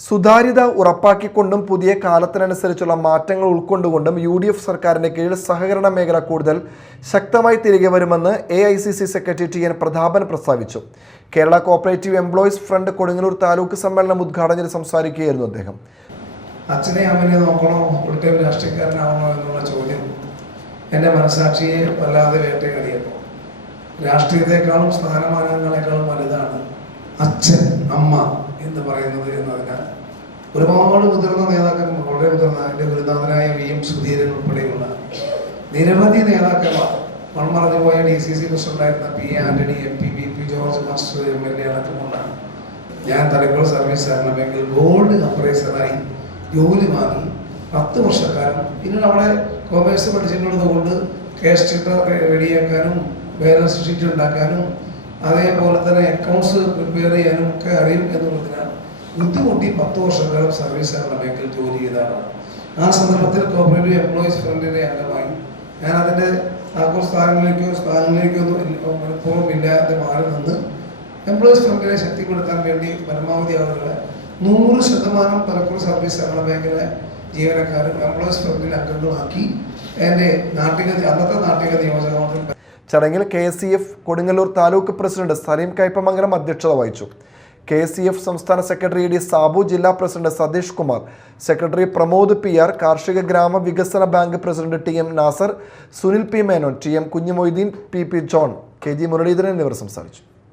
സുതാര്യത ഉറപ്പാക്കിക്കൊണ്ടും പുതിയ കാലത്തിനനുസരിച്ചുള്ള മാറ്റങ്ങൾ ഉൾക്കൊണ്ടുകൊണ്ടും UDF സർക്കാരിന്റെ കീഴിൽ സഹകരണ മേഖല കൂടുതൽ ശക്തമായി തിരികെ വരുമെന്ന് AICC സെക്രട്ടറി TN പ്രതാപൻ പ്രസ്താവിച്ചു. Kerala cooperative employees front Kodungallur taluk സമ്മേളനം ഉദ്ഘാടനം സംസാരിക്കുകയായിരുന്നു അദ്ദേഹം. അച്ഛനെ അമ്മനെ നോക്കണോ, ഇവിടുത്തെ രാഷ്ട്രീയക്കാരനാവണോ എന്നുള്ള ചോദ്യം എൻ്റെ മനസാക്ഷിയെ വല്ലാതെ വേട്ടയാടിയപ്പോൾ രാഷ്ട്രീയത്തെക്കാളും സ്ഥാനമാനങ്ങളെക്കാളും വലുതാണ് അച്ഛൻ അമ്മ എന്ന് പറയുന്നത് എന്നതിനാൽ ഒരുപാട് മുതിർന്ന നേതാക്കൾ, വളരെ മുതിർന്ന എൻ്റെ ഗുരുനാഥനായ VM സുധീരൻ ഉൾപ്പെടെയുള്ള നിരവധി നേതാക്കന്മാർ, മൺമറഞ്ഞുപോയ DCC പ്രസിഡന്റായിരുന്ന P. Antony, MP VP George master MLA അടക്കമുണ്ടാണ്. ഞാൻ തലക്കോട് സർവീസ് സഹകരണ ഗോൾഡ് അപ്രൈസറായി ജോലി വാങ്ങി 10 വർഷക്കാലം. പിന്നീട് അവിടെ കൊമേഴ്സ് പഠിച്ചിട്ടുള്ളത് കൊണ്ട് ക്യാഷ് ചിട്ട റെഡിയാക്കാനും ബാലൻസ് ഷീറ്റ് ഉണ്ടാക്കാനും അതേപോലെ തന്നെ അക്കൗണ്ട്സ് പ്രിപ്പയർ ചെയ്യാനും ഒക്കെ അറിയും എന്നുള്ളതിനാൽ ബുദ്ധിമുട്ടി 10 വർഷക്കാലം സർവീസ് സഹകരണ മേഖലയിൽ ജോലി ചെയ്തതാണ്. ആ സന്ദർഭത്തിൽ കോഓപ്പറേറ്റീവ് എംപ്ലോയീസ് ഫ്രണ്ടിൻ്റെ അംഗമായി ഞാൻ അതിൻ്റെ സ്ഥാനങ്ങളിലേക്കോ ഒന്നും മനഃപൂർവ്വം ഇല്ലാതെ മാറി നിന്ന് എംപ്ലോയീസ് ഫ്രണ്ടിനെ ശക്തിപ്പെടുത്താൻ വേണ്ടി പരമാവധി ആളുകളെ 100% പലപ്പോഴും സർവീസ് സഹകരണ മേഖല ജീവനക്കാരും എംപ്ലോയീസ് ഫ്രണ്ടിൽ അംഗങ്ങളാക്കി എൻ്റെ അന്നത്തെ നാട്ടിക നിയോജകമണ്ഡലം. ചടങ്ങിൽ KCF കൊടുങ്ങല്ലൂർ താലൂക്ക് പ്രസിഡന്റ് സലീം കയ്പമംഗലം അധ്യക്ഷത വഹിച്ചു. KCF സംസ്ഥാന സെക്രട്ടറി D. സാബു, ജില്ലാ president Satheesh Kumar, secretary Pramod PR, കാർഷിക ഗ്രാമ വികസന bank president TM Nasar, Sunil P. Menon, TM Kunjumoideen, PP John, KG Muraleedharan എന്നിവർ സംസാരിച്ചു.